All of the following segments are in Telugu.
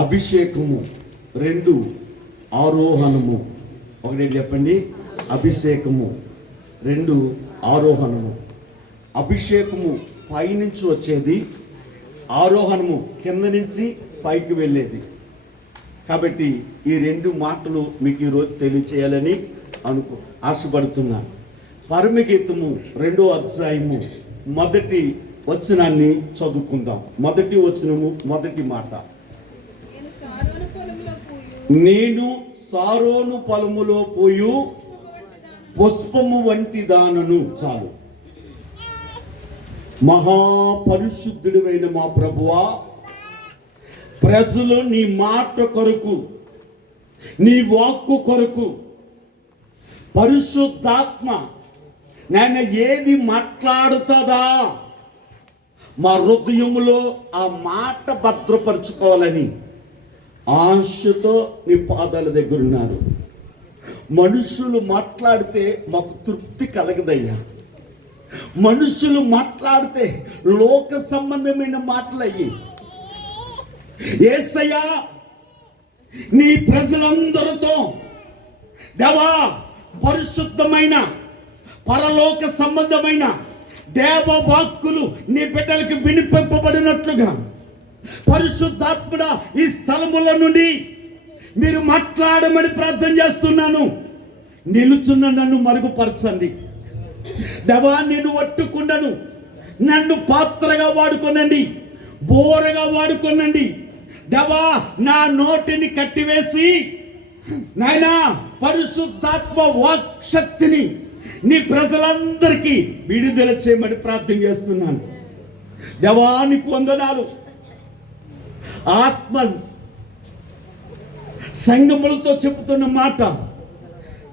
అభిషేకము, 2 ఆరోహణము. ఒకటి చెప్పండి, అభిషేకము, 2 ఆరోహణము. అభిషేకము పైనుంచి వచ్చేది, ఆరోహణము కింద నుంచి పైకి వెళ్ళేది. కాబట్టి ఈ 2 మాటలు మీకు ఈరోజు తెలియచేయాలని ఆశపడుతున్నాను. పరమగీతము 2వ అధ్యాయము మొదటి వచనాన్ని చదువుకుందాం. మొదటి వచనము, మొదటి మాట. నేను సారోను పొలములో పోయు పుష్పము వంటి దానను. చాలు. మహాపరిశుద్ధుడైన మా ప్రభువా, ప్రజలు నీ మాట కొరకు, నీ వాక్కు కొరకు పరిశుద్ధాత్మ నాయన ఏది మాట్లాడుతుందా మా హృదయములో ఆ మాట భద్రపరుచుకోవాలని ఆశతో నీ పాదాల దగ్గర ఉన్నారు. మనుషులు మాట్లాడితే మాకు తృప్తి కలగదయ్యా. మనుషులు మాట్లాడితే లోక సంబంధమైన మాటలయ్యి. యేసయ్యా, నీ ప్రజలందరితో దేవా పరిశుద్ధమైన పరలోక సంబంధమైన దేవ వాక్కులు నీ బిడ్డలకు వినిపింపబడినట్లుగా పరిశుద్ధాత్మడ ఈ స్థలముల నుండి మీరు మాట్లాడమని ప్రార్థన చేస్తున్నాను. నిలుచున్న నన్ను మరుగుపరచండి దేవా. నేను ఒట్టుకుండను, నన్ను పాత్రగా వాడుకోనండి, బోరగా వాడుకోనండి దేవా. నా నోటిని కట్టివేసి నాయనా పరిశుద్ధాత్మ వాక్ శక్తిని నీ ప్రజలందరికీ విడుదల చేయమని ప్రార్థన చేస్తున్నాను దేవా. నీకు వందనాలు. ఆత్మ సంగములతో చెబుతున్న మాట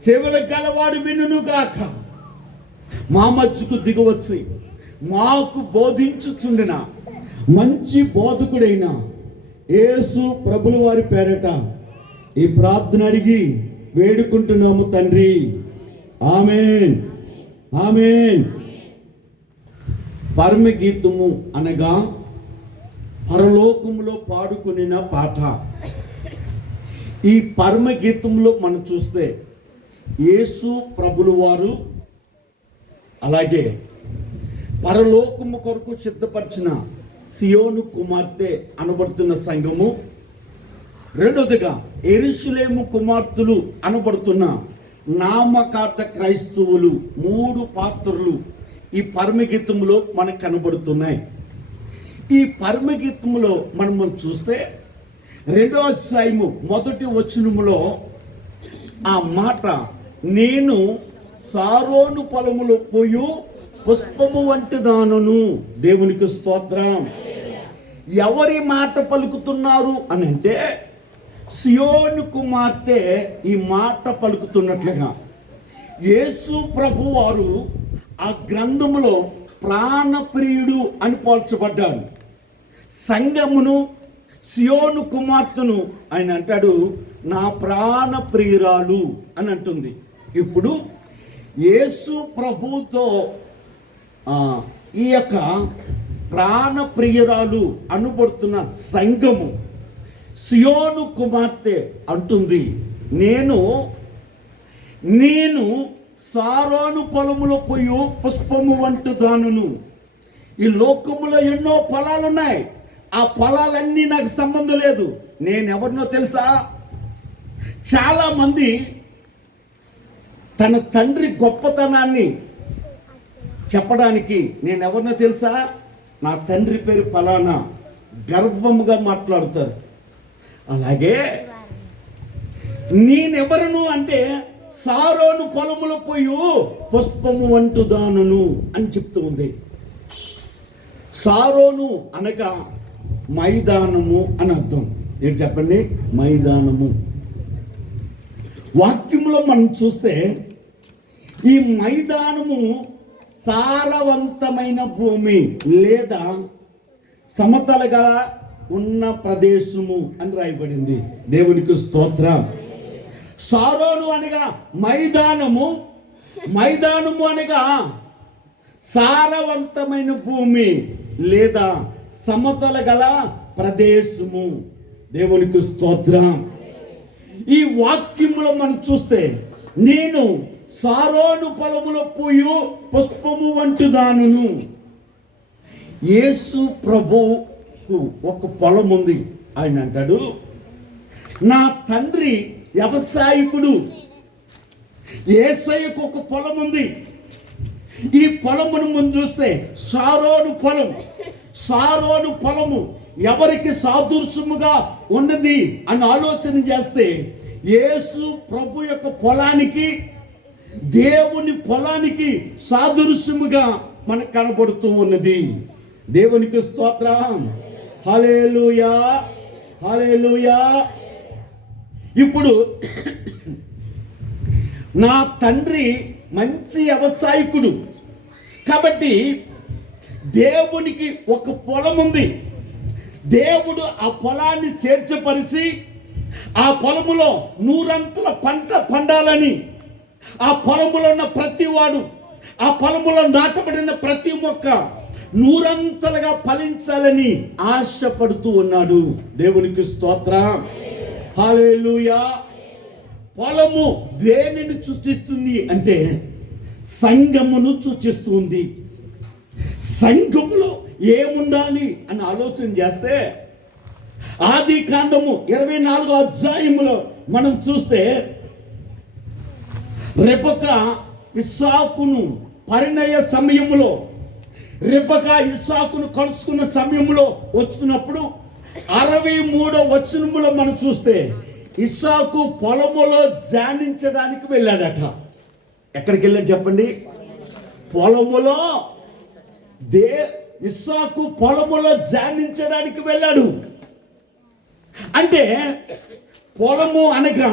చెవుల గలవాడు వినుగాక. మా మధ్యకు దిగవచ్చి మాకు బోధించుచుండిన మంచి బోధకుడైన యేసు ప్రభుల వారి పేరట ఈ ప్రార్థన అడిగి వేడుకుంటున్నాము తండ్రి. ఆమేన్, ఆమేన్. పరమగీతము అనగా పరలోకములో పాడుకునిన పాట. ఈ పరమగీతంలో మనం చూస్తే యేసు ప్రభుల వారు అలాగే పరలోకము కొరకు సిద్ధపరిచిన సియోను కుమార్తె అనబడుతున్న సంఘము, రెండోదిగా యెరూషలేము కుమార్తెలు అనబడుతున్న నామకార్థ క్రైస్తవులు, 3 పాత్రలు ఈ పరమగీతంలో మనకు కనబడుతున్నాయి. ఈ పరమగీతంలో మనం చూస్తే 2వ అధ్యాయము మొదటి వచనములో ఆ మాట, నేను సారోను పొలములో పోయు పుష్పము వంటి దానను. దేవునికి స్తోత్రం. ఎవరి మాట పలుకుతున్నారు అని అంటే సియోను కుమార్తె ఈ మాట పలుకుతున్నట్లుగా యేసు ప్రభు వారు ఆ గ్రంథములో ప్రాణప్రియుడు అని పోల్చబడ్డాడు. సంఘమును సియోను కుమార్తెను ఆయన అంటాడు నా ప్రాణప్రియురాలు అని అంటుంది. ఇప్పుడు యేసు ప్రభుతో ఈ యొక్క ప్రాణప్రియురాలు అనబడుతున్న సంఘము సియోను కుమార్తె అంటుంది, నేను సారోను పొలములో పోయి పుష్పము వంటి దానును. ఈ లోకములో ఎన్నో పొలాలు ఉన్నాయి, ఆ పొలాలన్నీ నాకు సంబంధం లేదు. నేను ఎవరినో తెలుసా? చాలా మంది తన తండ్రి గొప్పతనాన్ని చెప్పడానికి నేను ఎవరినో తెలుసా, నా తండ్రి పేరు ఫలానా, గర్వముగా మాట్లాడుతారు. అలాగే నేనెవరను అంటే సారోను పొలములో పోయి పుష్పము వంటి దానును అని చెప్తూ ఉంది. సారోను అనగా మైదానము అని అర్థం. ఏంటి చెప్పండి? మైదానము. వాక్యంలో మనం చూస్తే ఈ మైదానము సారవంతమైన భూమి లేదా సమతలగా ఉన్న ప్రదేశము అని రాయబడింది. దేవునికి స్తోత్రం. సారోను అనగా మైదానము, మైదానము అనగా సారవంతమైన భూమి లేదా సమతల గల ప్రదేశము. దేవునికి స్తోత్రం. ఈ వాక్యములో మనం చూస్తే, నేను సారోను పొలములో పూయు పుష్పము వంటిదానును. యేసు ప్రభువుకు ఒక పొలం ఉంది. ఆయన అంటాడు, నా తండ్రి వ్యవసాయకుడు. యేసయ్యకు ఒక పొలం ఉంది. ఈ పొలమును ముందు చూస్తే సారోను పొలం. సారోను పొలము ఎవరికి సాదృశ్యముగా ఉన్నది అని ఆలోచన చేస్తే, యేసు ప్రభు యొక్క పొలానికి, దేవుని పొలానికి సాదృశ్యముగా మనకు కనబడుతూ ఉన్నది. దేవునికి స్తోత్రం. హల్లెలూయా, హల్లెలూయా. ఇప్పుడు నా తండ్రి మంచి వ్యవసాయకుడు కాబట్టి దేవునికి ఒక పొలం ఉంది. దేవుడు ఆ పొలాన్ని సేద్యపరిచి ఆ పొలములో 100 పంట పండాలని, ఆ పొలములో ఉన్న ప్రతి వాడు, ఆ పొలములో నాటబడిన ప్రతి మొక్క 100 ఫలించాలని ఆశపడుతూ ఉన్నాడు. దేవునికి స్తోత్రం. హల్లెలూయా. పొలము దేనిని సూచిస్తుంది అంటే సంఘమును సూచిస్తుంది. సంఘములో ఏముండాలి అని ఆలోచన చేస్తే, ఆది కాండము 24వ అధ్యాయములో మనం చూస్తే, రెబెకా ఇస్సాకును పరిణయ సమయములో, రెబెకా ఇస్సాకును కలుసుకున్న సమయంలో వస్తున్నప్పుడు 63వ వచనములో మనం చూస్తే, ఇస్సాకు పొలములో ధ్యానించడానికి వెళ్ళాడట. ఎక్కడికి వెళ్ళాడు చెప్పండి? పొలములో. ఇస్సాకు పొలములో ధ్యానించడానికి వెళ్ళాడు. అంటే పొలము అనగా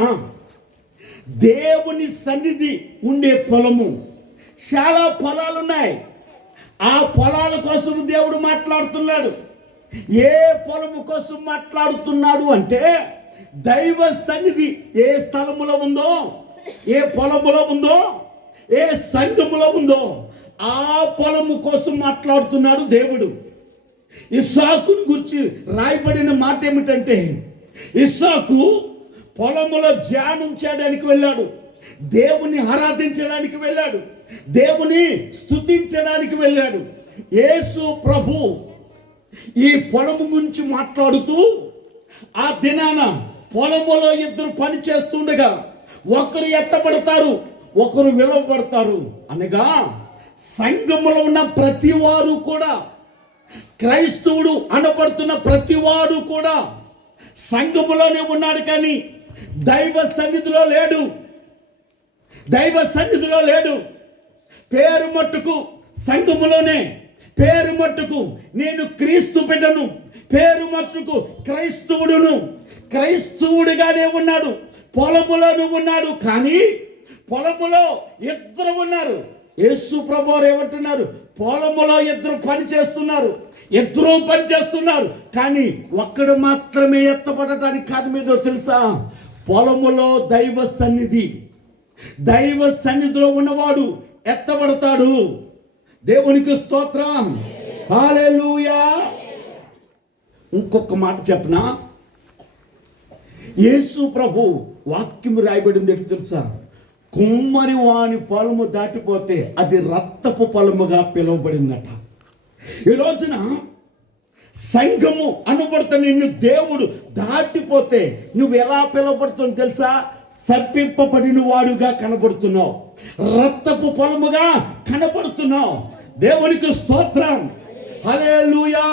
దేవుని సన్నిధి ఉండే పొలము. చాలా పొలాలు ఉన్నాయి. ఆ పొలాల కోసం దేవుడు మాట్లాడుతున్నాడు. ఏ పొలము కోసం మాట్లాడుతున్నాడు అంటే, దైవ సన్నిధి ఏ స్థలములో ఉందో, ఏ పొలములో ఉందో, ఏ సంఘములో ఉందో ఆ పొలము కోసం మాట్లాడుతున్నాడు దేవుడు. ఇస్సాకును గురించి రాయబడిన మాట ఏమిటంటే, ఇస్సాకు పొలములో ధ్యానం చేయడానికి వెళ్ళాడు, దేవుని ఆరాధించడానికి వెళ్ళాడు, దేవుని స్తుతించడానికి వెళ్ళాడు. యేసు ప్రభు ఈ పొలము గురించి మాట్లాడుతూ, ఆ దినాన పొలములో 2 పని చేస్తుండగా ఒకరు ఎత్తబడతారు, ఒకరు విలువబడతారు. అనగా సంఘములో ఉన్న ప్రతి వారు కూడా, క్రైస్తవుడు అనబడుతున్న ప్రతి వాడు కూడా సంఘములోనే ఉన్నాడు, కానీ దైవ సన్నిధిలో లేడు. దైవ సన్నిధిలో లేడు. పేరు మట్టుకు సంఘములోనే, పేరు మట్టుకు నేను క్రీస్తు బిడ్డను, పేరు మట్టుకు క్రైస్తవుడును, క్రైస్తవుడిగానే ఉన్నాడు, పొలములోనే ఉన్నాడు. కానీ పొలములో 2 ఉన్నారు. యేసు ప్రభువారు ఏమంటున్నారు? పొలములో 2 పని చేస్తున్నారు, 2 పని చేస్తున్నారు, కానీ ఒక్కడు మాత్రమే ఎత్తపడటానికి కారణం ఏదో తెలుసా? పొలములో దైవ సన్నిధి, దైవ సన్నిధిలో ఉన్నవాడు ఎత్తబడతాడు. దేవునికి స్తోత్రం. హల్లెలూయా. ఇంకొక మాట చెప్పనా? యేసు ప్రభు వాక్యం రాయబడింది ఏంటి తెలుసా? కుమ్మరి వాని పొలము దాటిపోతే అది రక్తపు పొలముగా పిలువబడిందట. ఈ రోజున సంఘము అనబడుతున్న నిన్ను దేవుడు దాటిపోతే నువ్వు ఎలా పిలువబడుతుంది తెలుసా? శపింపబడిన వాడుగా కనబడుతున్నావు, రక్తపు పొలముగా కనబడుతున్నావు. దేవునికి స్తోత్రం. హల్లెలూయా.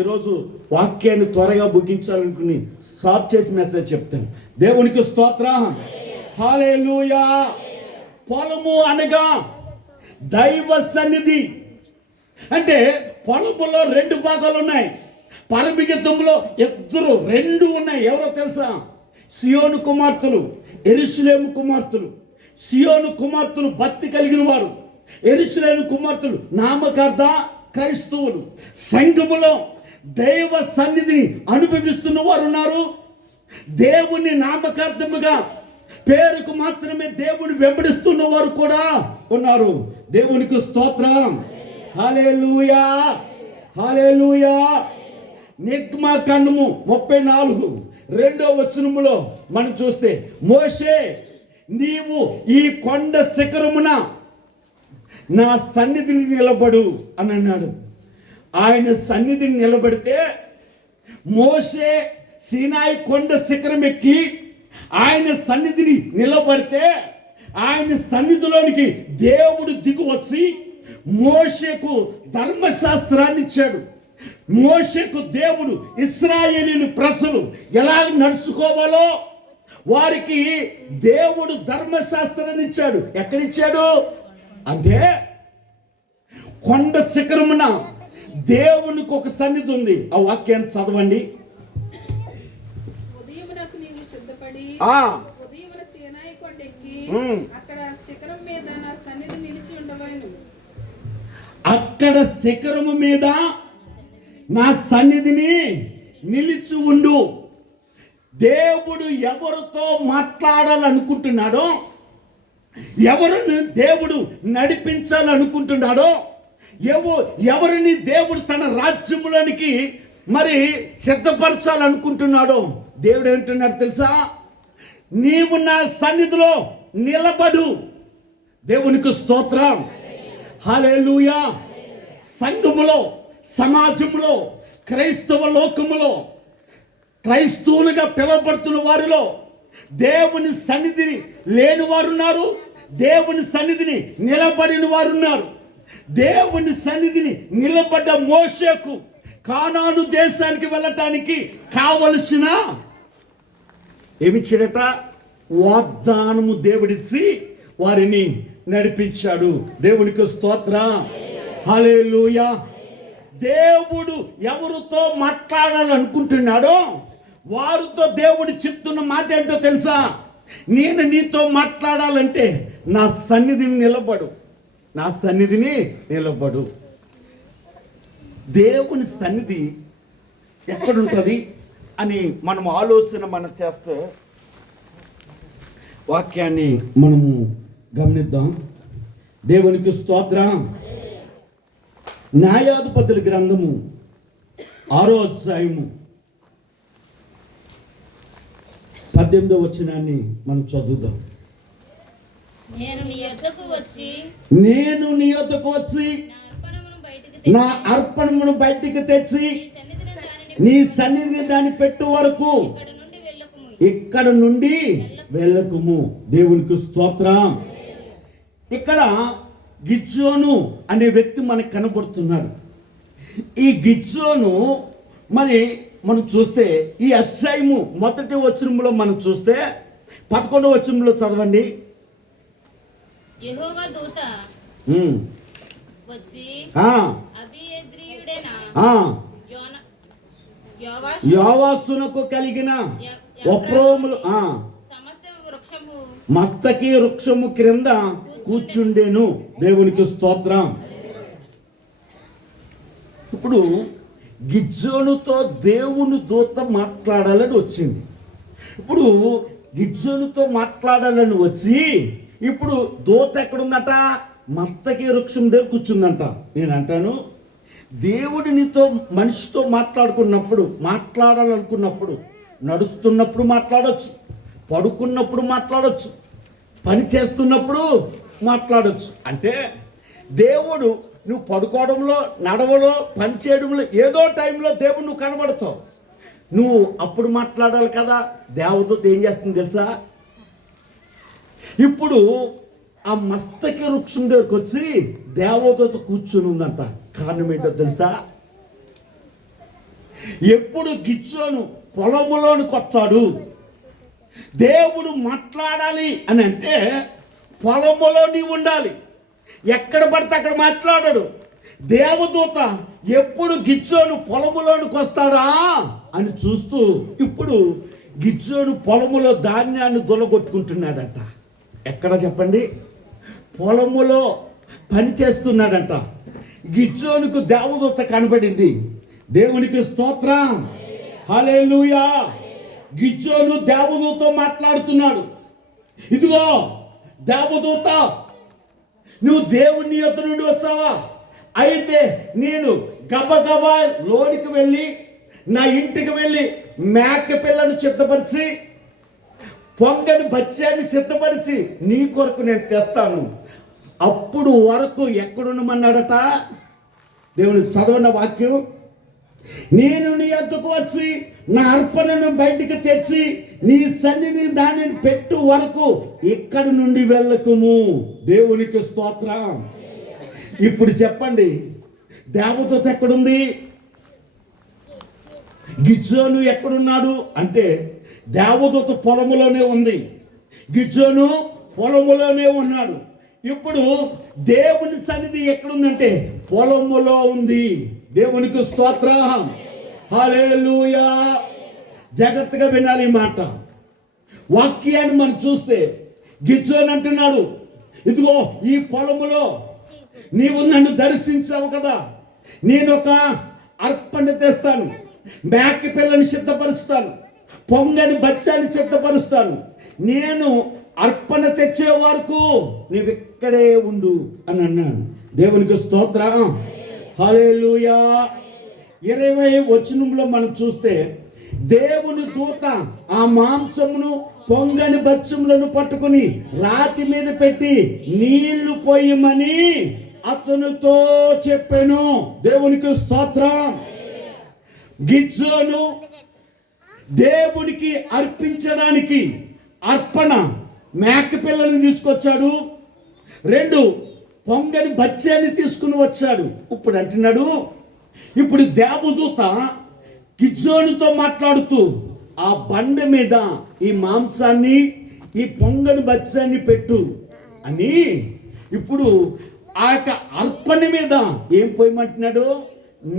ఈరోజు వాక్యాన్ని త్వరగా ముగించాలనుకుని స్టాప్ చేసి మెసేజ్ చెప్తాను. దేవునికి స్తోత్రం. హల్లెలూయా. పొలము అనగా దైవ సన్నిధి. అంటే పొలములో 2 భాగాలు ఉన్నాయి. పరమిగతంలో 2 ఉన్నాయి. ఎవరో తెలుసా? సియోను కుమార్తెలు, యెరూషలేము కుమార్తెలు. సియోను కుమార్తెలు భక్తి కలిగిన వారు, యెరూషలేము కుమార్తెలు నామకార్థ క్రైస్తవులు. సంఘములో దైవ సన్నిధిని అనుభవిస్తున్న వారు ఉన్నారు, దేవుని నామకార్థముగా పేరుకు మాత్రమే దేవుని వెంబడిస్తున్న వారు కూడా ఉన్నారు. దేవునికి స్తోత్రం. హల్లెలూయా, హల్లెలూయా. నిర్గమాకాండము 34 రెండో వచనములో మనం చూస్తే, మోషే నీవు ఈ కొండ శిఖరమున నా సన్నిధిని నిలబడు అని అన్నాడు. ఆయన సన్నిధిని నిలబడితే మోషే సీనాయి కొండ శిఖరం ఎక్కి ఆయన సన్నిధిని నిలబడితే ఆయన సన్నిధిలోనికి దేవుడు దిగు వచ్చి మోషేకు ధర్మశాస్త్రాన్ని ఇచ్చాడు. మోషేకు దేవుడు ఇశ్రాయేలీయుల ప్రజలు ఎలా నడుచుకోవాలో వారికి దేవుడు ధర్మశాస్త్రాన్ని ఇచ్చాడు. ఎక్కడిచ్చాడు అంటే కొండ శిఖరమున దేవునికి ఒక సన్నిధి ఉంది. ఆ వాక్యాన్ని చదవండి. ఉదయమునకు నీవు సిద్ధపడి ఉదయమున సీనాయి కొండెక్కి అక్కడ శిఖరం మీద నా సన్నిధి నిలిచి ఉండవలెను. అక్కడ శిఖరము మీద నా సన్నిధిని నిలిచి ఉండు. దేవుడు ఎవరితో మాట్లాడాలనుకుంటున్నాడో, ఎవరిని దేవుడు నడిపించాలనుకుంటున్నాడో, ఎవరిని దేవుడు తన రాజ్యములోనికి మరి సిద్ధపరచాలనుకుంటున్నాడో, దేవుడు ఏంటున్నాడు తెలుసా? నీవు నా సన్నిధిలో నిలబడు. దేవునికి స్తోత్రం, హల్లెలూయా. సంఘములో, సమాజంలో, క్రైస్తవ లోకములో క్రైస్తవులుగా పిలువబడుతున్న వారిలో దేవుని సన్నిధిని లేని వారు ఉన్నారు, దేవుని సన్నిధిని నిలబడిన వారు ఉన్నారు. దేవుని సన్నిధిని నిలబడ్డ మోషేకు కానాను దేశానికి వెళ్ళటానికి కావలసిన ఏమిచ్చాడట? వాగ్దానము దేవుడిచ్చి వారిని నడిపించాడు. దేవునికి స్తోత్రం, హల్లెలూయా. దేవుడు ఎవరితో మాట్లాడాలనుకుంటున్నాడో వారితో దేవుడు చెప్తున్న మాట ఏంటో తెలుసా? నేను నీతో మాట్లాడాలంటే నా సన్నిధిని నిలబడు, నా సన్నిధిని నిలబడు. దేవుని సన్నిధి ఎక్కడుంటుంది అని మనం ఆలోచన చేస్తే వాక్యాన్ని మనము గమనిద్దాం. దేవునికి స్తోత్రం. న్యాయాధిపతుల గ్రంథము 6వ అధ్యాయము 18వ వచనాన్ని మనం చదువుదాం. నేను నీ యొద్దకు వచ్చి నా అర్పణమును బయటికి తెచ్చి నీ సన్నిధిని దాన్ని పెట్టు వరకు ఇక్కడ నుండి వెళ్ళకుము. దేవునికి స్తోత్రం. ఇక్కడ గిద్యోను అనే వ్యక్తి మనకు కనబడుతున్నాడు. ఈ గిద్యోను మరి మనం చూస్తే ఈ అధ్యాయము 1వ వచనంలో మనం చూస్తే 11వ వచనంలో చదవండి. యెహోవా దూత వచ్చి అబీయెజ్రీయుడైన యోవాషునకు కలిగిన వప్రోములు మస్తకి వృక్షము క్రింద కూర్చుండేను. దేవునికి స్తోత్రం. ఇప్పుడు గిద్యోనుతో దేవుని దూత మాట్లాడాలని వచ్చింది. ఇప్పుడు గిద్యోనుతో మాట్లాడాలని వచ్చి ఇప్పుడు దూత ఎక్కడుందట? మస్తకి వృక్షం దగ్గర కూర్చుందంట. నేను అంటాను, దేవుడు నీతో మనిషితో మాట్లాడాలనుకున్నప్పుడు నడుస్తున్నప్పుడు మాట్లాడవచ్చు, పడుకున్నప్పుడు మాట్లాడవచ్చు, పని చేస్తున్నప్పుడు మాట్లాడవచ్చు. అంటే దేవుడు నువ్వు పడుకోవడంలో, నడవలో, పని చేయడంలో ఏదో టైంలో దేవుడు నువ్వు కనబడతావు. నువ్వు అప్పుడు మాట్లాడాలి కదా. దేవదూత ఏం చేస్తుంది తెలుసా? ఇప్పుడు ఆ మస్తకి వృక్షం దగ్గరకు వచ్చి దేవదూత కూర్చుని ఉందంట. కారణం ఏంటో తెలుసా? ఎప్పుడు గిద్యోను పొలములోనికి వస్తాడు, దేవుడు మాట్లాడాలి అని అంటే పొలములో నీవు ఉండాలి. ఎక్కడ పడితే అక్కడ మాట్లాడాడు. దేవదూత ఎప్పుడు గిద్యోను పొలములోనికి వస్తాడా అని చూస్తూ ఇప్పుడు గిద్యోను పొలములో ధాన్యాన్ని దొలగొట్టుకుంటున్నాడంట. ఎక్కడ చెప్పండి? పొలములో పని చేస్తున్నాడంట. గిద్యోనుకు దేవదూత కనబడింది. దేవునికి స్తోత్రం, హల్లెలూయా. గిద్యోను దేవదూతతో మాట్లాడుతున్నాడు. ఇదిగో దేవదూత, నువ్వు దేవుని యొద్ద నుండి వచ్చావా? అయితే నేను గబగబా లోనికి వెళ్ళి నా ఇంటికి వెళ్ళి మేక పిల్లను సిద్ధపరిచి పొంగని బచ్చాన్ని సిద్ధపరిచి నీ కొరకు నేను తెస్తాను, అప్పుడు వరకు ఎక్కడున్నామన్నాడట. దేవుని చదవన వాక్యం, నేను నీ వద్దకు వచ్చి నా అర్పణను బయటికి తెచ్చి నీ సన్నిధి దానిని పెట్టు వరకు ఇక్కడి నుండి వెళ్ళకుము. దేవునికి స్తోత్రం. ఇప్పుడు చెప్పండి, దేవదూత ఎక్కడుంది? గిద్యోను ఎక్కడున్నాడు అంటే దేవదూత పొలములోనే ఉంది, గిద్యోను పొలములోనే ఉన్నాడు. ఇప్పుడు దేవుని సన్నిధి ఎక్కడుందంటే పొలములో ఉంది. దేవునికి స్తోత్రం. హల్లెలూయా. జాగ్రత్తగా వినాలి ఈ మాట. వాక్యాన్ని మనం చూస్తే గిద్యోను అంటున్నాడు, ఇదిగో ఈ పొలములో నీవు నన్ను దర్శించావు కదా, నేను ఒక అర్పణ తెస్తాను, మేక పిల్లని సిద్ధపరుస్తాను, పొంగని బచ్చాన్ని సిద్ధపరుస్తాను, నేను అర్పణ తెచ్చే వరకు నీవు ఇక్కడే ఉండు అని అన్నాను. దేవునికి స్తోత్రం. హల్లెలూయా. 20వ వచనంలో మనం చూస్తే దేవుని దూత ఆ మాంసమును పొంగని బచ్చములను పట్టుకుని రాతి మీద పెట్టి నీళ్లు పోయమని అతనితో చెప్పాను. దేవునికి స్తోత్రం. గిద్యోను దేవునికి అర్పించడానికి అర్పణ మేక పిల్లని తీసుకొచ్చాడు, 2 పొంగని బచ్చాన్ని తీసుకుని వచ్చాడు. ఇప్పుడు అంటున్నాడు, ఇప్పుడు దేవదూత గిద్యోనుతో మాట్లాడుతూ ఆ బండ మీద ఈ మాంసాన్ని ఈ పొంగని బచ్చాన్ని పెట్టు అని ఇప్పుడు ఆ యొక్క అర్పణ మీద ఏం పోయమంటున్నాడు?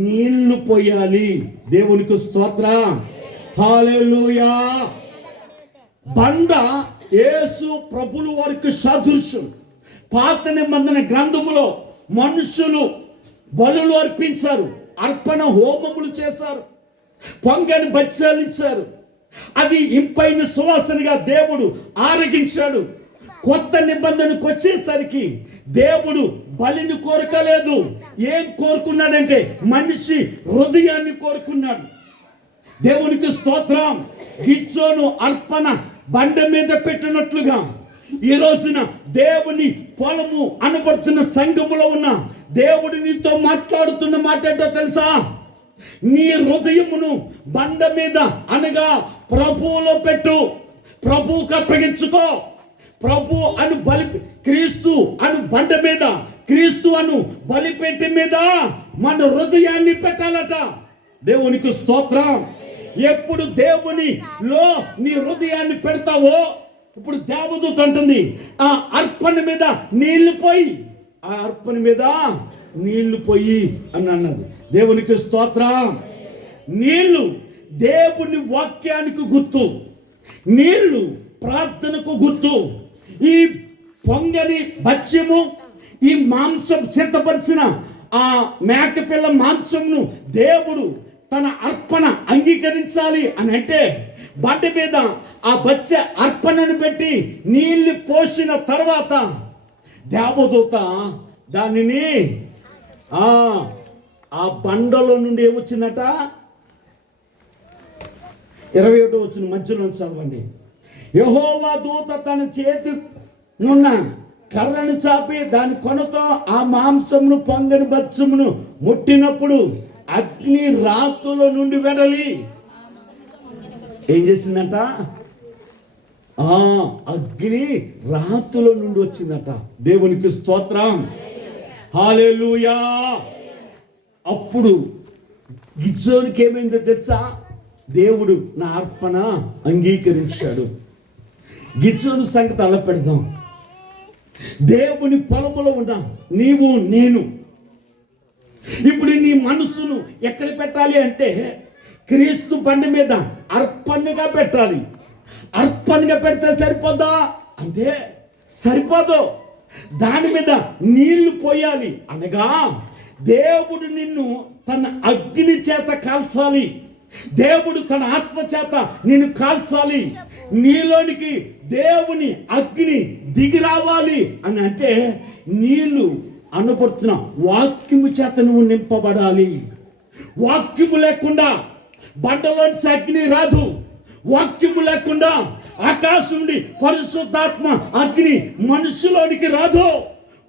నీళ్లు పోయాలి. దేవునికి స్తోత్రం. హల్లెలూయా. బండ యేసు ప్రభుల వారికి సాదృశ్యం. పాత నిబంధన గ్రంథములో మనుషులు బలులు అర్పించారు, అర్పణ హోమములు చేశారు, పొంగని బచ్చాలు ఇచ్చారు. అది ఇంపైన సువాసనగా దేవుడు ఆరగించాడు. కొత్త నిబంధనకు వచ్చేసరికి దేవుడు బలిని కోరుకోలేదు. ఏం కోరుకున్నాడంటే మనిషి హృదయాన్ని కోరుకున్నాడు. దేవునికి స్తోత్రం. గిద్యోను అర్పణ బండ మీద పెట్టినట్లుగా ఈ రోజున దేవుని పొలము అనబడుతున్న సంఘములో ఉన్న దేవుడు నీతో మాట్లాడుతున్న మాట ఏంటో తెలుసా? నీ హృదయమును బండ మీద అనగా ప్రభువులో పెట్టు, ప్రభువుకు అప్పగించుకో. ప్రభు అను బలి, క్రీస్తు అను బండ మీద, క్రీస్తు అను బలిపెట్టి మీద మన హృదయాన్ని పెట్టాలట. దేవునికి స్తోత్రం. ఎప్పుడు దేవునిలో నీ హృదయాన్ని పెడతావో, ఇప్పుడు దేవదూత అంటుంది ఆ అర్పణ మీద నీళ్లు పోయి, ఆ అర్పణ మీద నీళ్లు పోయి అని అన్నది. దేవునికి స్తోత్రం. నీళ్లు దేవుని వాక్యానికి గుర్తు, నీళ్లు ప్రార్థనకు గుర్తు. ఈ పొంగని బత్యము, ఈ మాంసం సిద్ధపరిచిన ఆ మేకపిల్ల మాంసమును దేవుడు తన అర్పణ అంగీకరించాలి అని అంటే బండ మీద ఆ బచ్చ అర్పణను పెట్టి నీళ్లు పోసిన తర్వాత దేవదూత దానిని ఆ బండలో నుండి ఏమొచ్చిందట? 21 వచ్చిన మధ్యలో చదవండి. యెహోవా దూత తన చేతి నున్న కర్రను చాపి దాని కొనతో ఆ మాంసమును పొంగని బచ్చమును ముట్టినప్పుడు అగ్ని రాతుల నుండి వెడలి ఏం చేసిందంట? అగ్ని రాతుల నుండి వచ్చిందట. దేవునికి స్తోత్రం. హల్లెలూయా. అప్పుడు గిద్యోనుకి ఏమైందో తెలుసా? దేవుడు నా అర్పణ అంగీకరించాడు. గిద్యోను సంగతి అలా పెడదాం. దేవుని పొలములో ఉన్న నీవు నేను ఇప్పుడు నీ మనసును ఎక్కడ పెట్టాలి అంటే క్రీస్తు బండి మీద అర్పణగా పెట్టాలి. అర్పణగా పెడితే సరిపోదా అంటే సరిపోదు. దాని మీద నీళ్లు పోయాలి అనగా దేవుడు నిన్ను తన అగ్ని చేత కాల్చాలి. దేవుడు తన ఆత్మ చేత నిన్ను కాల్చాలి. నీలోనికి దేవుని అగ్ని దిగి రావాలి అని అంటే నీళ్లు అనబడుతున్న వాక్యము చేత నువ్వు నింపబడాలి. వాక్యము లేకుండా బండలోంచి అగ్ని రాదు. వాక్యము లేకుండా ఆకాశం నుండి పరిశుద్ధాత్మ అగ్ని మనుషులోనికి రాదు.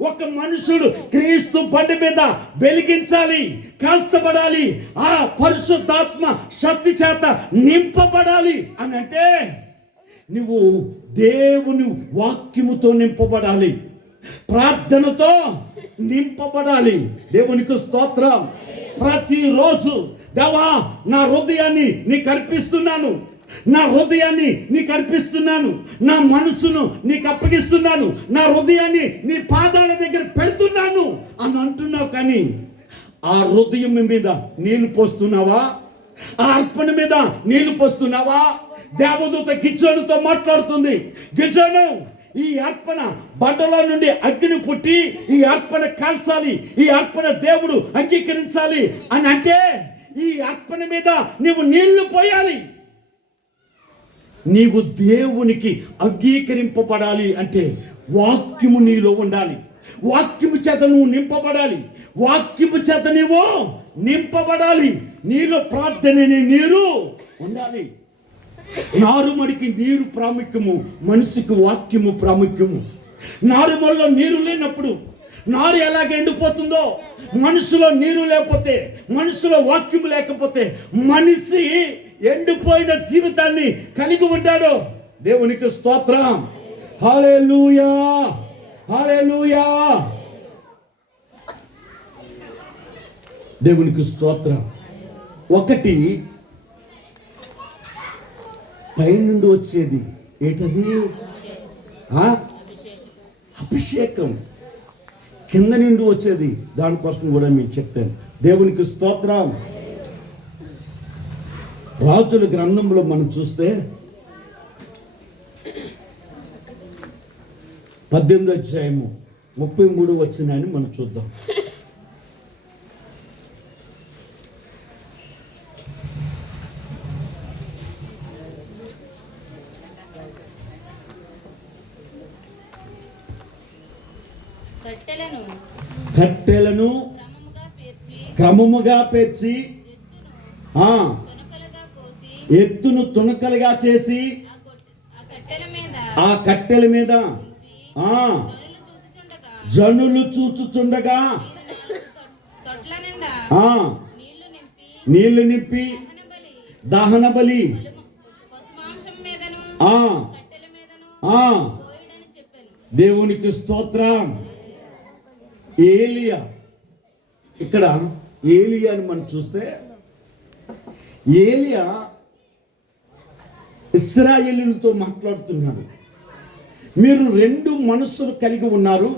ఒక మనుషుడు క్రీస్తు బండి మీద వెలిగించాలి, కాల్చబడాలి, ఆ పరిశుద్ధాత్మ శక్తి చేత నింపబడాలి అని అంటే నువ్వు దేవుని వాక్యముతో నింపబడాలి, ప్రార్థనతో నింపబడాలి. దేవునికి స్తోత్రం. ప్రతిరోజు దేవా నా హృదయాన్ని నీకు అర్పిస్తున్నాను, నా హృదయాన్ని నీకు అర్పిస్తున్నాను, నా మనసును నీకు అప్పగిస్తున్నాను, నా హృదయాన్ని నీ పాదాల దగ్గర పెడుతున్నాను అని అంటున్నావు. కానీ ఆ హృదయం మీద నీళ్లు పోస్తున్నావా? ఆ అర్పణ మీద నీళ్లు పోస్తున్నావా? దేవదూత గిజోనుతో మాట్లాడుతుంది. గిజోను, ఈ అర్పణ బండలో నుండి అగ్ని పుట్టి ఈ అర్పణ కాల్చాలి, ఈ అర్పణ దేవుడు అంగీకరించాలి అని అంటే ఈ అర్పణ మీద నీవు నీళ్లు పోయాలి. నీవు దేవునికి అంగీకరింపబడాలి అంటే వాక్యము నీలో ఉండాలి, వాక్యము చేత నువ్వు నింపబడాలి, వాక్యము చేత నీవు నింపబడాలి. నీలో ప్రార్థన అనే నీరు ఉండాలి. నారుమడికి నీరు ప్రాముఖ్యము, మనిషికి వాక్యము ప్రాముఖ్యము. నారుమడిలో నీరు లేనప్పుడు నారు ఎలాగ ఎండిపోతుందో, మనసులో నీరు లేకపోతే, మనసులో వాక్యము లేకపోతే మనిషి ఎండిపోయిన జీవితాన్ని కలిగి ఉంటాడు. దేవునికి స్తోత్రం. హల్లెలూయా, హల్లెలూయా. దేవునికి స్తోత్రం. ఒకటి పైనుండి వచ్చేది ఏంటది? అభిషేకం. కింద నుండి వచ్చేది దానికోసం కూడా మీకు చెప్తాను. దేవునికి స్తోత్రం. రాజుల గ్రంథంలో మనం చూస్తే 18వ అధ్యాయము 33 వచ్చినాయని మనం చూద్దాం. కట్టెలను క్రమముగా పేర్చి ఎత్తును తునకలుగా చేసి ఆ కట్టెల మీద జనులు చూచుచుండగా నీళ్లు నింపి దహన బలి దేవునికి స్తోత్రం. ఏలియా, ఇక్కడ ఏలియాని మనం చూస్తే ఏలియా ఇశ్రాయేలీయులతో మాట్లాడుతున్నాడు. మీరు 2 మనస్సులు కలిగి ఉన్నారు.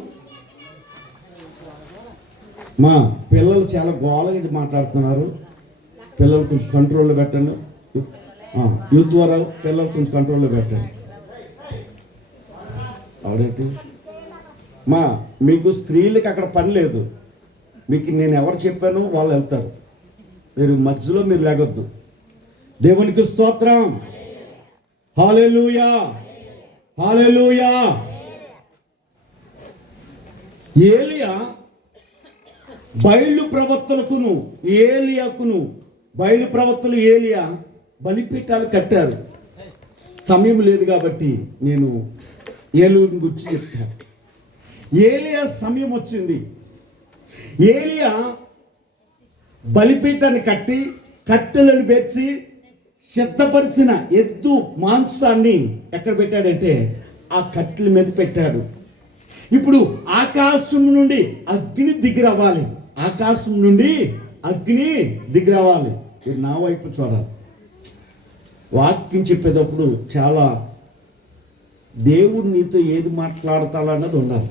మా పిల్లలు చాలా గోలగా మాట్లాడుతున్నారు. పిల్లలు కొంచెం కంట్రోల్లో పెట్టండి. యూత్ ద్వారా పిల్లలు కొంచెం కంట్రోల్లో పెట్టండి. ఆవిడేంటి మీకు స్త్రీలకి అక్కడ పని లేదు. మీకు నేను ఎవరు చెప్పాను వాళ్ళు వెళ్తారు. మీరు మధ్యలో మీరు లేగొద్దు. దేవునికి స్తోత్రం. హల్లెలూయా, హల్లెలూయా. ఏలియా బయలు ప్రవక్తలకును ఏలియాకును, బయలు ప్రవక్తలు ఏలియా బలిపీఠాలు కట్టారు. సమయం లేదు కాబట్టి నేను ఏలియాని గురించి చెప్తాను. ఏలియా సమయం వచ్చింది. ఏలియా బలిపీఠాన్ని కట్టి కట్టెలను పేర్చి సిద్ధపరిచిన ఎద్దు మాంసాన్ని ఎక్కడ పెట్టాడంటే ఆ కట్టెల మీద పెట్టాడు. ఇప్పుడు ఆకాశం నుండి అగ్ని దిగిరవ్వాలి, ఆకాశం నుండి అగ్ని దిగిరవ్వాలి. నా వైపు చూడాలి. వాక్యం చెప్పేటప్పుడు చాలా దేవుడు నీతో ఏది మాట్లాడతాడన్నది ఉండాలి.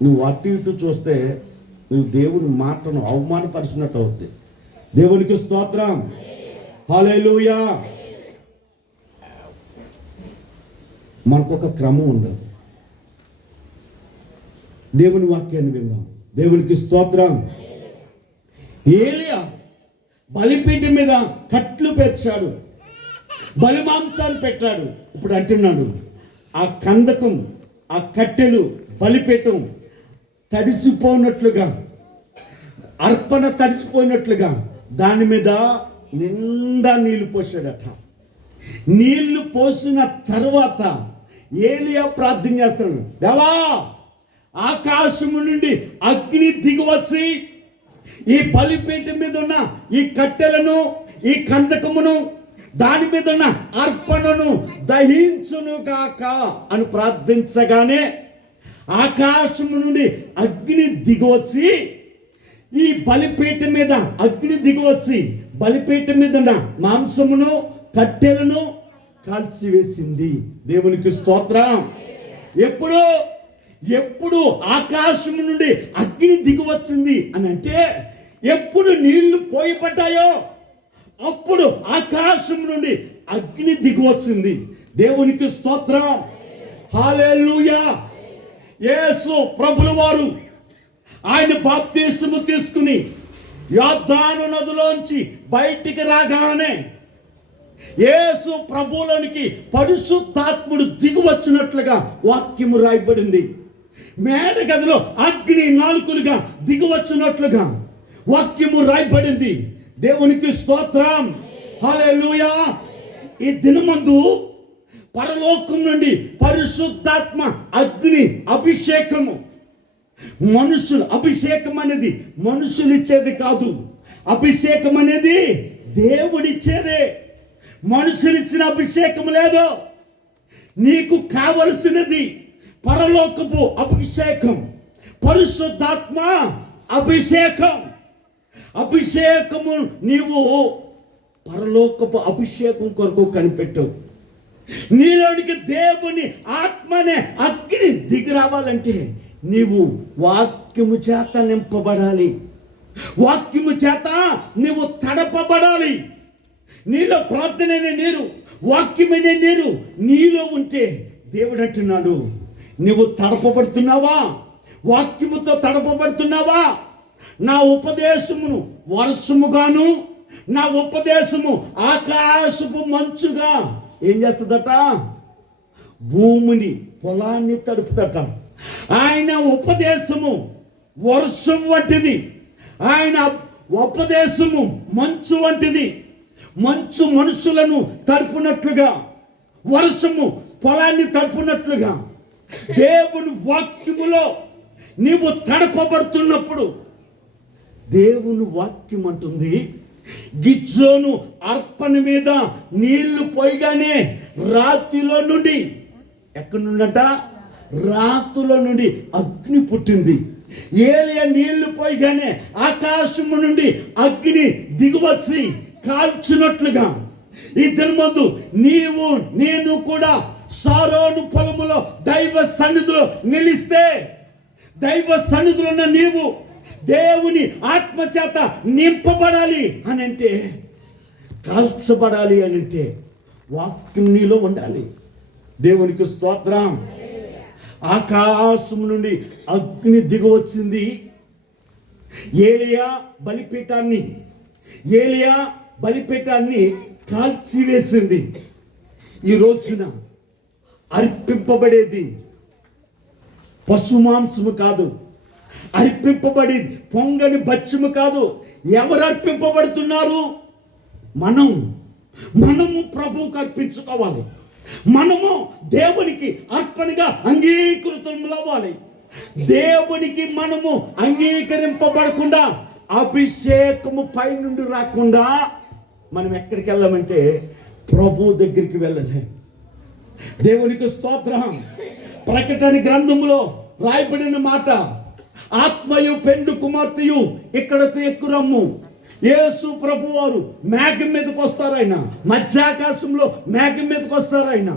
నువ్వు అటు ఇటు చూస్తే నువ్వు దేవుని మాటను అవమానపరిచినట్టు అవుతుంది. దేవునికి స్తోత్రం. హల్లెలూయా. మనకొక క్రమం ఉండదు. దేవుని వాక్యాన్ని విందాం. దేవునికి స్తోత్రం. ఏలియా బలిపీఠం మీద కట్లు పేర్చాడు, బలి మాంసాలు పెట్టాడు. ఇప్పుడు అంటున్నాడు ఆ కందకం, ఆ కట్టెలు, బలిపీఠం తడిసిపోయినట్లుగా, అర్పణ తడిసిపోయినట్లుగా దాని మీద నిండా నీళ్లు పోసాడట. నీళ్లు పోసిన తర్వాత ఏలియా ప్రార్థన చేస్తున్నాడు, దేవా ఆకాశము నుండి అగ్ని దిగివచ్చి ఈ బలిపీఠం మీద ఉన్న ఈ కట్టెలను, ఈ కందకమును, దాని మీద ఉన్న అర్పణను దహించును గాక అని ప్రార్థించగానే ఆకాశము నుండి అగ్ని దిగివచ్చి ఈ బలిపీఠం మీద అగ్ని దిగివచ్చి బలిపీఠం మీద ఉన్న మాంసమును, కట్టెలను కాల్చివేసింది. దేవునికి స్తోత్రం. ఎప్పుడు ఆకాశం నుండి అగ్ని దిగివచ్చింది అని అంటే, ఎప్పుడు నీళ్లు పోయబడ్డాయో అప్పుడు ఆకాశం నుండి అగ్ని దిగివచ్చింది. దేవునికి స్తోత్రం. హల్లెలూయా. యేసు ప్రభుల వారు ఆయన బాప్తిస్మము తీసుకుని యోర్దాను నదిలోంచి బయటికి రాగానే యేసు ప్రభువులోనికి పరిశుద్ధాత్ముడు దిగివచ్చినట్లుగా వాక్యము రాయబడింది. మేడ గదిలో అగ్ని నాలుకలుగా దిగివచ్చినట్లుగా వాక్యము రాయబడింది. దేవునికి స్తోత్రం. హల్లెలూయా. ఈ దినమందు పరలోకం నుండి పరిశుద్ధాత్మ అగ్ని అభిషేకము, మనుషులు అభిషేకం అనేది మనుషులు ఇచ్చేది కాదు, అభిషేకం అనేది దేవుడిచ్చేదే. మనుషులు ఇచ్చిన అభిషేకం లేదు. నీకు కావలసినది పరలోకపు అభిషేకం, పరిశుద్ధాత్మ అభిషేకం. అభిషేకము నీవు పరలోకపు అభిషేకం కొరకు కనిపెట్టు. నీలోనికి దేవుని ఆత్మనే అగ్ని దిగి రావాలంటే నీవు వాక్యము చేత నింపబడాలి, వాక్యము చేత నీవు తడపబడాలి. నీలో ప్రార్థననే నీరు, వాక్యమనే నీరు నీలో ఉంటే దేవుడు అంటున్నాడు, నువ్వు తడపబడుతున్నావా? వాక్యముతో తడపబడుతున్నావా? నా ఉపదేశమును వర్షముగాను, నా ఉపదేశము ఆకాశపు మంచుగా ఏం చేస్తుందట? భూమిని, పొలాన్ని తడుపుదట. ఆయన ఉపదేశము వర్షం వంటిది, ఆయన ఉపదేశము మంచు వంటిది. మంచు మనుషులను తడుపునట్లుగా, వర్షము పొలాన్ని తడుపునట్లుగా దేవుని వాక్యములో నీవు తడపబడుతున్నప్పుడు దేవుని వాక్యం అంటుంది, గిజ్జోను అర్పణ మీద నీళ్లు పోయగానే రాతిలో నుండి, ఎక్కడి నుండట? రాతులో నుండి అగ్ని పుట్టింది. ఏలియా నీళ్లు పోయగానే ఆకాశము నుండి అగ్ని దిగివచ్చి కాల్చినట్లుగా ఈ దినమందు నీవు నేను కూడా సారోను పొలములో దైవ సన్నిధిలో నిలిస్తే, దైవ సన్నిధిలో ఉన్న నీవు దేవుని ఆత్మచేత నింపబడాలి అని అంటే, కాల్చబడాలి అని అంటే వాక్యం నీలో ఉండాలి. దేవునికి స్తోత్రం. ఆకాశం నుండి అగ్ని దిగవచ్చింది. ఏలియా బలిపీఠాన్ని కాల్చివేసింది. ఈ రోజున అర్పింపబడేది పశుమాంసము కాదు, అర్పింపబడేది పొంగని భక్ష్యము కాదు. ఎవరు అర్పింపబడుతున్నారు? మనము ప్రభువుకు అర్పించుకోవాలి. మనము దేవునికి అర్పణగా అంగీకృతమవ్వాలి. దేవునికి మనము అంగీకరింపబడకుండా, అభిషేకము పై నుండి రాకుండా మనం ఎక్కడికి వెళ్ళామంటే ప్రభు దగ్గరికి వెళ్ళలే. దేవునికి స్తోత్రం. ప్రకటన గ్రంథములో రాయబడిన మాట, ఆత్మయు పెండు కుమార్తెయు ఇక్కడకు ఎక్కురమ్ము. యేసు ప్రభు వారు మేఘం మీదకి వస్తారు. ఆయన మధ్యాకాశంలో మేఘం మీదకి వస్తారు. ఆయన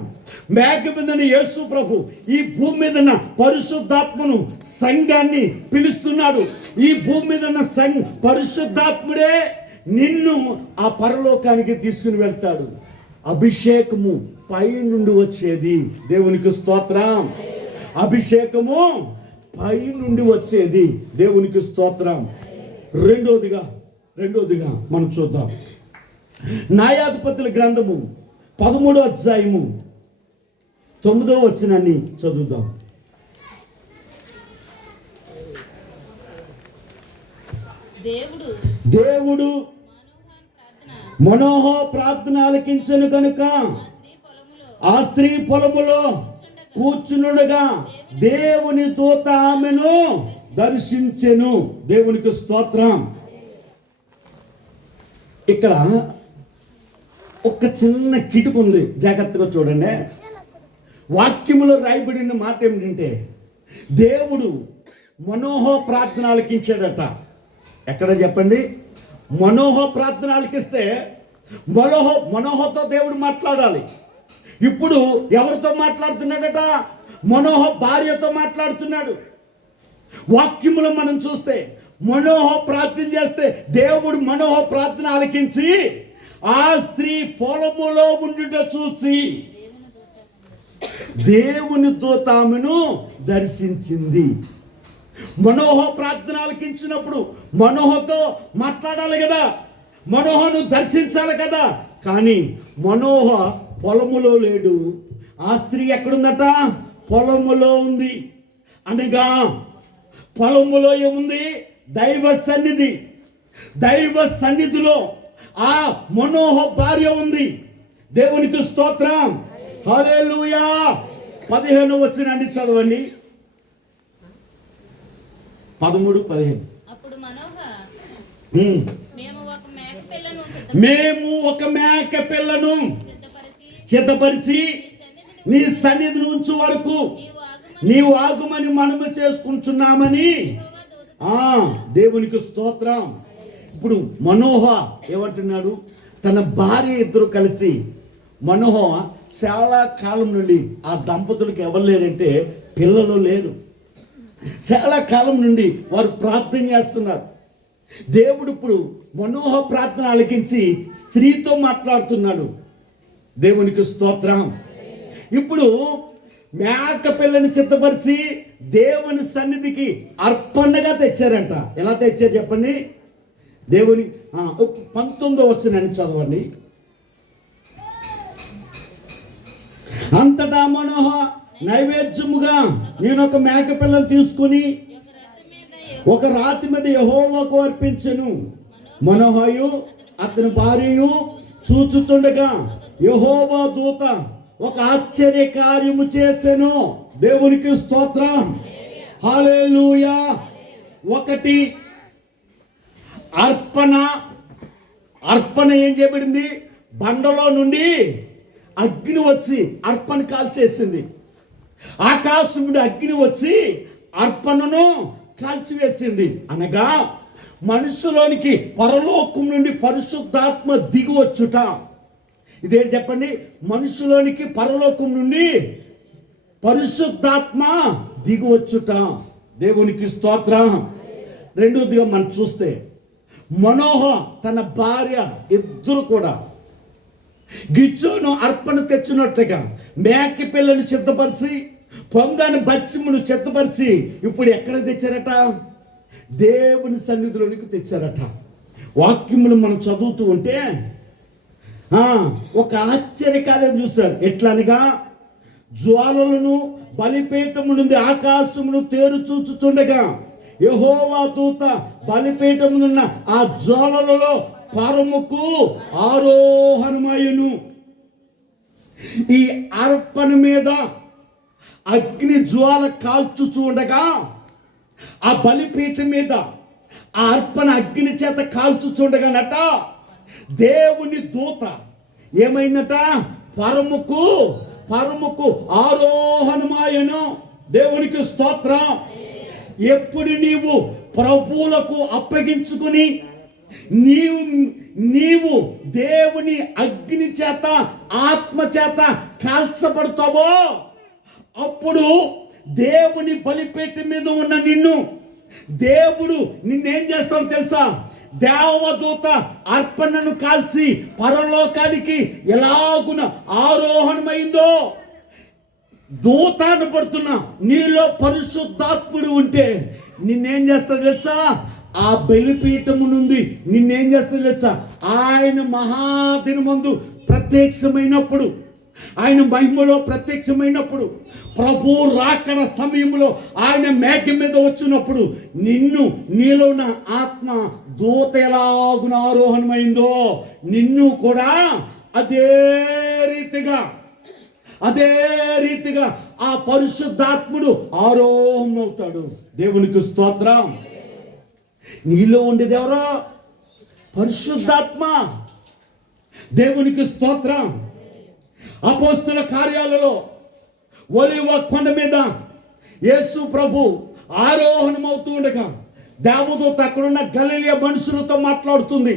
మేఘం మీద యేసు ప్రభు ఈ భూమి మీద ఉన్న పరిశుద్ధాత్మను, సంఘాన్ని పిలుస్తున్నాడు. ఈ భూమి మీద ఉన్న పరిశుద్ధాత్ముడే నిన్ను ఆ పరలోకానికి తీసుకుని వెళ్తాడు. అభిషేకము పై నుండి వచ్చేది. దేవునికి స్తోత్రం. అభిషేకము పై నుండి వచ్చేది. దేవునికి స్తోత్రం. రెండోదిగా మనం చూద్దాం. న్యాయాధిపతుల గ్రంథము 13వ అధ్యాయము 9వ వచనాన్ని చదువుదాం. దేవుడు మనోహ ప్రార్థన ఆలకించను కనుక ఆ స్త్రీ పొలములో కూర్చునుండగా దేవుని దూత ఆమెను దర్శించెను. దేవునికి స్తోత్రం. ఇక్కడ ఒక చిన్న కిటుకు ఉంది, జాగ్రత్తగా చూడండి. వాక్యములో రాయబడిన మాట ఏమిటంటే దేవుడు మనోహ ప్రార్థన ఆలకించాడట. ఎక్కడ చెప్పండి? మనోహ ప్రార్థన ఆలకిస్తే మనోహతో దేవుడు మాట్లాడాలి. ఇప్పుడు ఎవరితో మాట్లాడుతున్నాడట? మనోహ భార్యతో మాట్లాడుతున్నాడు. వాక్యములో మనం చూస్తే మనోహ ప్రార్థన చేస్తే దేవుడు మనోహ ప్రార్థన ఆలకించి ఆ స్త్రీ పొలములో ఉండుట చూసి దేవుని దూత ఆమెను దర్శించింది. మనోహ ప్రార్థన ఆలకించినప్పుడు మనోహతో మాట్లాడాలి కదా, మనోహను దర్శించాలి కదా. కానీ మనోహ పొలములో లేడు. ఆ స్త్రీ ఎక్కడుందట? పొలములో ఉంది. అనగా పొలములో ఏముంది? దైవ సన్నిధి. దైవ సన్నిధిలో ఆ మనోహ భార్య ఉంది. దేవునికి స్తోత్రం. హల్లెలూయా. 15 వచనాన్ని చదవండి. 13, 15. అప్పుడు మనోహ మేము ఒక మేక పిల్లను సిద్ధపరిచి నీ సన్నిధిని ఉంచు వరకు నీవు ఆగుమని మనము చేసుకుంటున్నామని. దేవునికి స్తోత్రం. ఇప్పుడు మనోహ ఏమంటున్నాడు? తన భార్య ఇద్దరు కలిసి, మనోహ చాలా కాలం నుండి ఆ దంపతులకు ఎవరు లేరంటే పిల్లలు లేరు. చాలా కాలం నుండి వారు ప్రార్థన చేస్తున్నారు. దేవుడు ఇప్పుడు మనోహ ప్రార్థన ఆలకించి స్త్రీతో మాట్లాడుతున్నాడు. దేవునికి స్తోత్రం. ఇప్పుడు మేక పిల్లని సిద్ధపరిచి దేవుని సన్నిధికి అర్పణగా తెచ్చారంట. ఎలా తెచ్చారు చెప్పండి? దేవుని 19వ వచనాన్ని చదవండి. అంతటా మనోహ నైవేద్యముగా నేను ఒక మేక పిల్లని తీసుకుని ఒక రాతి మీద యెహోవాకు అర్పించెను. మనోహయు అతని భార్యయు చూచుచుండగా యెహోవా దూత ఒక ఆశ్చర్య కార్యము చేసెను. దేవునికి స్తోత్రం. హల్లెలూయా. ఒకటి అర్పణ ఏం చేయబడింది? బండలో నుండి అగ్ని వచ్చి అర్పణ కాల్చేసింది. ఆకాశం నుండి అగ్ని వచ్చి అర్పణను కాల్చివేసింది. అనగా మనుషులోనికి పరలోకం నుండి పరిశుద్ధాత్మ దిగి వచ్చుట. ఇదేంటి చెప్పండి? మనుషులోనికి పరలోకం నుండి పరిశుద్ధాత్మ దిగి వచ్చుట. దేవునికి స్తోత్రం. రెండోదిగా మనం చూస్తే మనోహ తన భార్య ఇద్దరు కూడా గిచ్చును అర్పణ తెచ్చినట్టుగా మేక పిల్లను సిద్ధపరిచి పొంగని బచ్చిమును సిద్ధపరిచి ఇప్పుడు ఎక్కడ తెచ్చారట? దేవుని సన్నిధిలోనికి తెచ్చారట. వాక్యములు మనం చదువుతూ ఉంటే ఒక ఆశ్చర్యకార్యం చూస్తారు. ఎట్లా అనగా జ్వాలలను బలిపీఠము నుండి ఆకాశమును తేరు చూచుచుండగా యెహోవా దూత బలిపీఠమునున్న ఆ జ్వాలలలో పరముకు ఆరోహణమయును. ఈ అర్పణ మీద అగ్ని జ్వాల కాల్చుచూ ఉండగా ఆ బలిపీఠం మీద ఆ అర్పణ అగ్ని చేత కాల్చుచుండగానట దేవుని దూత ఏమైందట? పరముకు ఆరోహణమాయను. దేవునికి స్తోత్రం. ఎప్పుడు నీవు ప్రభువులకు అప్పగించుకుని నీవు దేవుని అగ్ని చేత ఆత్మ చేత కాల్చబడతావో అప్పుడు దేవుని బలిపీఠం మీద ఉన్న దేవుడు నిన్నేం చేస్తాడో తెలుసా? దేవదూత అర్పణను కాల్చి పరలోకానికి ఎలాగున ఆరోహణమైందో దూతాన్ని పడుతున్నా నీలో పరిశుద్ధాత్ముడు ఉంటే నిన్నేం చేస్తా తెలుసా? ఆ బలిపీఠము నుండి నిన్నేం చేస్తా తెలుసా? ఆయన మహాదినమందు ప్రత్యక్షమైనప్పుడు, ఆయన మహిమలో ప్రత్యక్షమైనప్పుడు, ప్రభు రాకడ సమయంలో ఆయన మేఘం మీద వచ్చినప్పుడు నీలో ఉన్న ఆత్మ దూత ఎలాగున ఆరోహణమైందో నిన్ను కూడా అదే రీతిగా ఆ పరిశుద్ధాత్ముడు ఆరోహణమవుతాడు. దేవునికి స్తోత్రం. నీలో ఉండేది ఎవరో పరిశుద్ధాత్మ. దేవునికి స్తోత్రం. అపోస్తుల కార్యాలలో ఒలీవ కొండ మీద యేసు ప్రభు ఆరోహణమవుతూ ఉండగా దేవదూత అక్కడున్న గలిలయ మనుషులతో మాట్లాడుతుంది.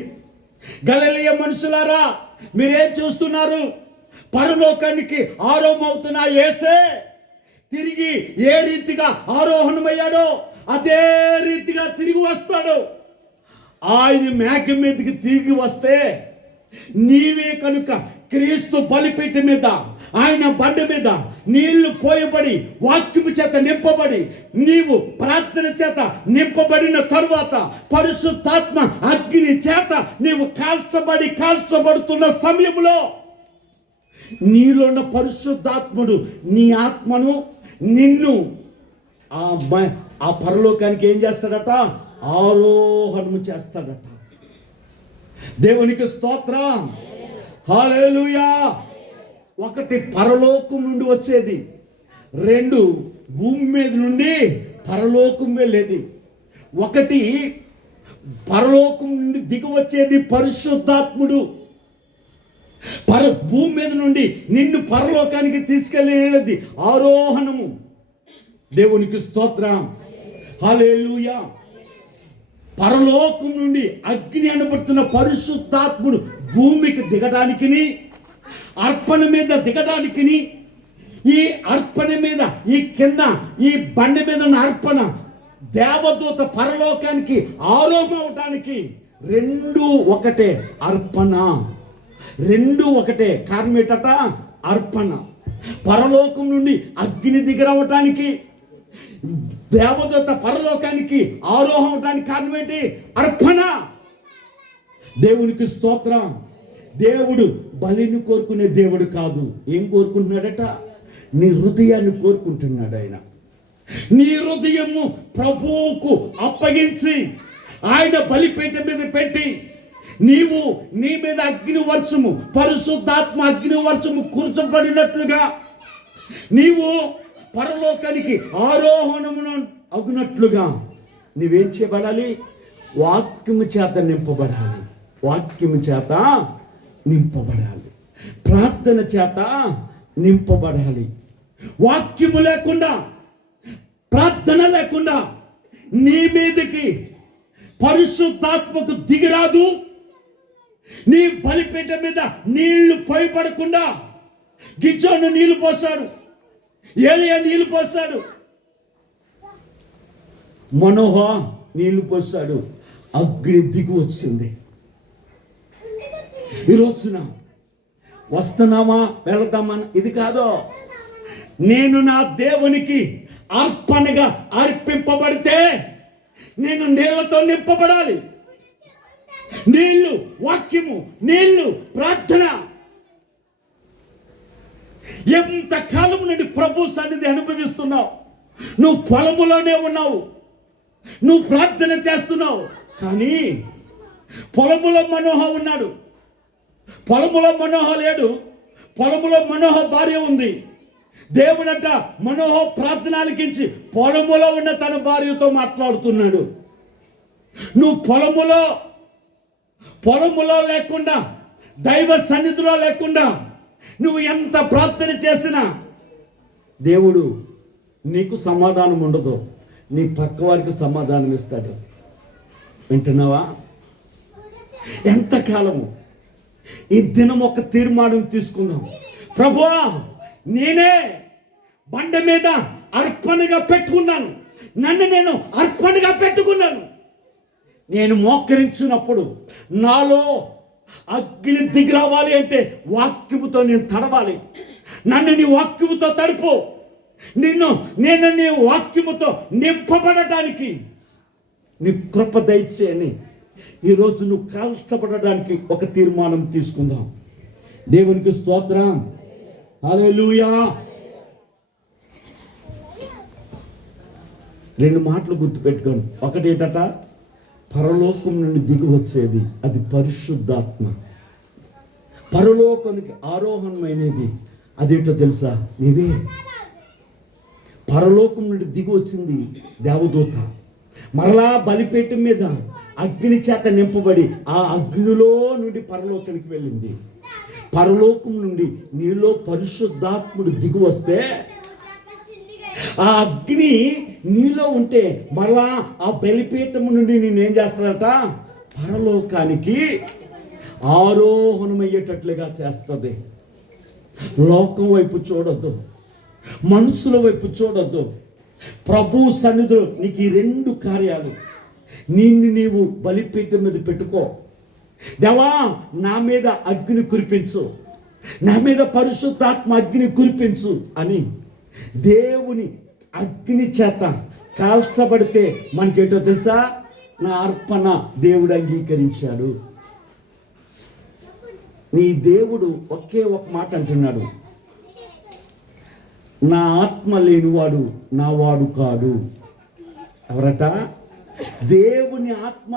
గలిలయ మనుషులారా, మీరేం చూస్తున్నారు? పరలోకానికి ఆరోహణమవుతున్న యేసే తిరిగి ఏ రీతిగా ఆరోహణమయ్యాడో అదే రీతిగా తిరిగి వస్తాడు. ఆయన మేఘం మీదకి తిరిగి వస్తే నీవే కనుక క్రీస్తు బలిపీఠం మీద ఆయన బండ మీద నీళ్లు పోయబడి వాక్యము చేత నింపబడి నీవు ప్రార్థన చేత నింపబడిన తరువాత పరిశుద్ధాత్మ అగ్ని చేత నీవు కాల్చబడుతున్న సమయంలో నీలో ఉన్న పరిశుద్ధాత్ముడు నీ ఆత్మను నిన్ను ఆ పరలోకానికి ఏం చేస్తాడట? ఆరోహణము చేస్తాడట. దేవునికి స్తోత్రం. హల్లెలూయా. ఒకటి పరలోకం నుండి వచ్చేది, రెండు భూమి మీద నుండి పరలోకం వెళ్ళేది. ఒకటి పరలోకం నుండి దిగి వచ్చేది పరిశుద్ధాత్ముడు, భూమి మీద నుండి నిన్ను పరలోకానికి తీసుకెళ్ళేది ఆరోహణము. దేవునికి స్తోత్రం. హల్లెలూయా. పరలోకం నుండి అగ్ని అనబడుతున్న పరిశుద్ధాత్ముడు భూమికి దిగడానికిని, అర్పణ మీద దిగడానికిని, ఈ అర్పణ మీద ఈ కింద ఈ బండ మీద ఉన్న అర్పణ దేవదూత పరలోకానికి ఆరోహణం అవటానికి రెండు ఒకటే. అర్పణ రెండు ఒకటే. కారణం ఏంటట? అర్పణ. పరలోకం నుండి అగ్ని దిగరవటానికి, దేవదూత పరలోకానికి ఆరోహం అవటానికి కారణం ఏంటి? అర్పణ. దేవునికి స్తోత్రం. దేవుడు బలిని కోరుకునే దేవుడు కాదు. ఏం కోరుకుంటున్నాడట? నీ హృదయాన్ని కోరుకుంటున్నాడు ఆయన. నీ హృదయము ప్రభువుకు అప్పగించి ఆయన బలిపీఠం మీద పెట్టి నీవు నీ మీద అగ్ని వర్షము, పరిశుద్ధాత్మ అగ్ని వర్షము కుర్చబడినట్లుగా నీవు పరలోకానికి ఆరోహణమును అగునట్లుగా నీవేం చేయబడాలి? వాక్యము చేత నింపబడాలి. వాక్యము చేత నింపబడాలి. ప్రార్థన చేత నింపబడాలి. వాక్యము లేకుండా, ప్రార్థన లేకుండా నీ మీదకి పరిశుద్ధాత్మకు దిగిరాదు. నీ బలిపీఠం మీద నీళ్లు పోయబడకుండా గిజ్జోను నీళ్లు పోసాడు, ఏలియా నీళ్లు పోసాడు, మనోహ నీళ్లు పోసాడు. అగ్ని దిగి వచ్చింది. ఈరోజున వస్తున్నామా వెళదామా ఇది కాదు. నేను నా దేవునికి అర్పణగా అర్పింపబడితే నేను నీళ్లతో నింపబడాలి. నీళ్లు వాక్యము, నీళ్లు ప్రార్థన. ఎంత కాలం నుండి ప్రభు సన్నిధి అనుభవిస్తున్నావు? నువ్వు పొలములోనే ఉన్నావు, నువ్వు ప్రార్థన చేస్తున్నావు. కానీ పొలములో మనోహ ఉన్నాడు, పొలములో మనోహ లేడు. పొలములో మనోహ భార్య ఉంది. దేవుడట మనోహ ప్రార్థన ఆలకించి పొలములో ఉన్న తన భార్యతో మాట్లాడుతున్నాడు. నువ్వు పొలములో లేకుండా, దైవ సన్నిధిలో లేకుండా నువ్వు ఎంత ప్రార్థన చేసినా దేవుడు నీకు సమాధానం ఉండదు, నీ పక్క వారికి సమాధానం ఇస్తాడు. వింటున్నావా? ఎంతకాలము ఈ దినం ఒక తీర్మానం తీసుకుందాం. ప్రభువా, నేనే బండ మీద అర్పణగా పెట్టుకున్నాను, నన్ను నేను అర్పణగా పెట్టుకున్నాను. నేను మోకరించినప్పుడు నాలో అగ్ని దిగి రావాలి అంటే వాక్యముతో నేను తడవాలి. నన్ను నీ వాక్యముతో తడుపు. నేను నీ వాక్యముతో నింపబడటానికి నీ కృప దయచేయని ఈరోజు నువ్వు కాల్చబడడానికి ఒక తీర్మానం తీసుకుందాం. దేవునికి స్తోత్రం. హల్లెలూయా. 2 మాటలు గుర్తుపెట్టుకోండి. ఒకటి ఏంటట, పరలోకం నుండి దిగి వచ్చేది అది పరిశుద్ధాత్మ. పరలోకానికి ఆరోహణమైనది అదేంటో తెలుసా? నీవే. పరలోకం నుండి దిగి వచ్చింది దేవదూత. మరలా బలిపీఠం మీద అగ్ని చేత నింపబడి ఆ అగ్నిలో నుండి పరలోకానికి వెళ్ళింది. పరలోకం నుండి నీలో పరిశుద్ధాత్ముడు దిగి వస్తే ఆ అగ్ని నీలో ఉంటే మరలా ఆ బలిపీఠం నుండి నేనేం చేస్తుందట, పరలోకానికి ఆరోహణమయ్యేటట్లుగా చేస్తుంది. లోకం వైపు చూడొద్దు, మనుషుల వైపు చూడొద్దు. ప్రభు సన్నిధిలో నీకు ఈ 2 కార్యాలు. నిన్ను నీవు బలిపీఠం మీద పెట్టుకో. దేవా, నా మీద అగ్ని కురిపించు, నా మీద పరిశుద్ధాత్మ అగ్ని కురిపించు అని దేవుని అగ్ని చేత కాల్చబడితే మనకేంటో తెలుసా? నా అర్పణ దేవుడు అంగీకరించాడు. నీ దేవుడు ఒకే ఒక మాట అంటున్నాడు, నా ఆత్మ లేనివాడు నా వాడు కాడు. ఎవరట? దేవుని ఆత్మ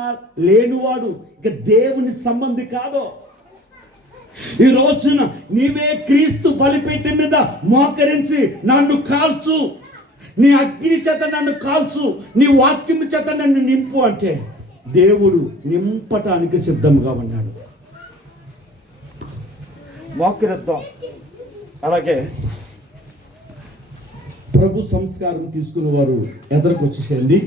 లేనివాడు ఇక దేవుని సంబంధి కాదు. ఈ రోజున నీవే క్రీస్తు బలిపీఠం మీద మోకరించి నన్ను కాల్చు, నీ అగ్ని చేత నన్ను కాల్చు, నీ వాక్యం చేత నన్ను నింపు అంటే దేవుడు నింపటానికి సిద్ధంగా ఉన్నాడు. మోకరిద్దాం. అలాగే ప్రభు సంస్కారం తీసుకున్న వారు ఎదరికి వచ్చేసేయండి.